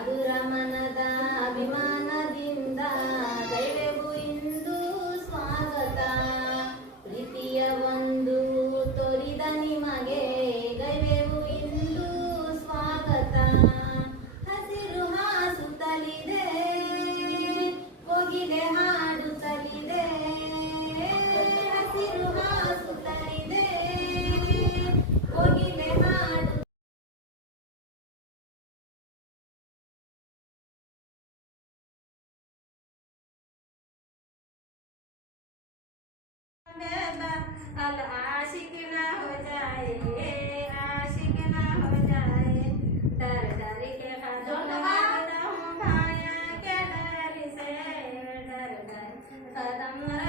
அது आशिक ना हो जाए आशिक ना हो जाए। डर डर के खत्म भाया के डर से डर। खत्म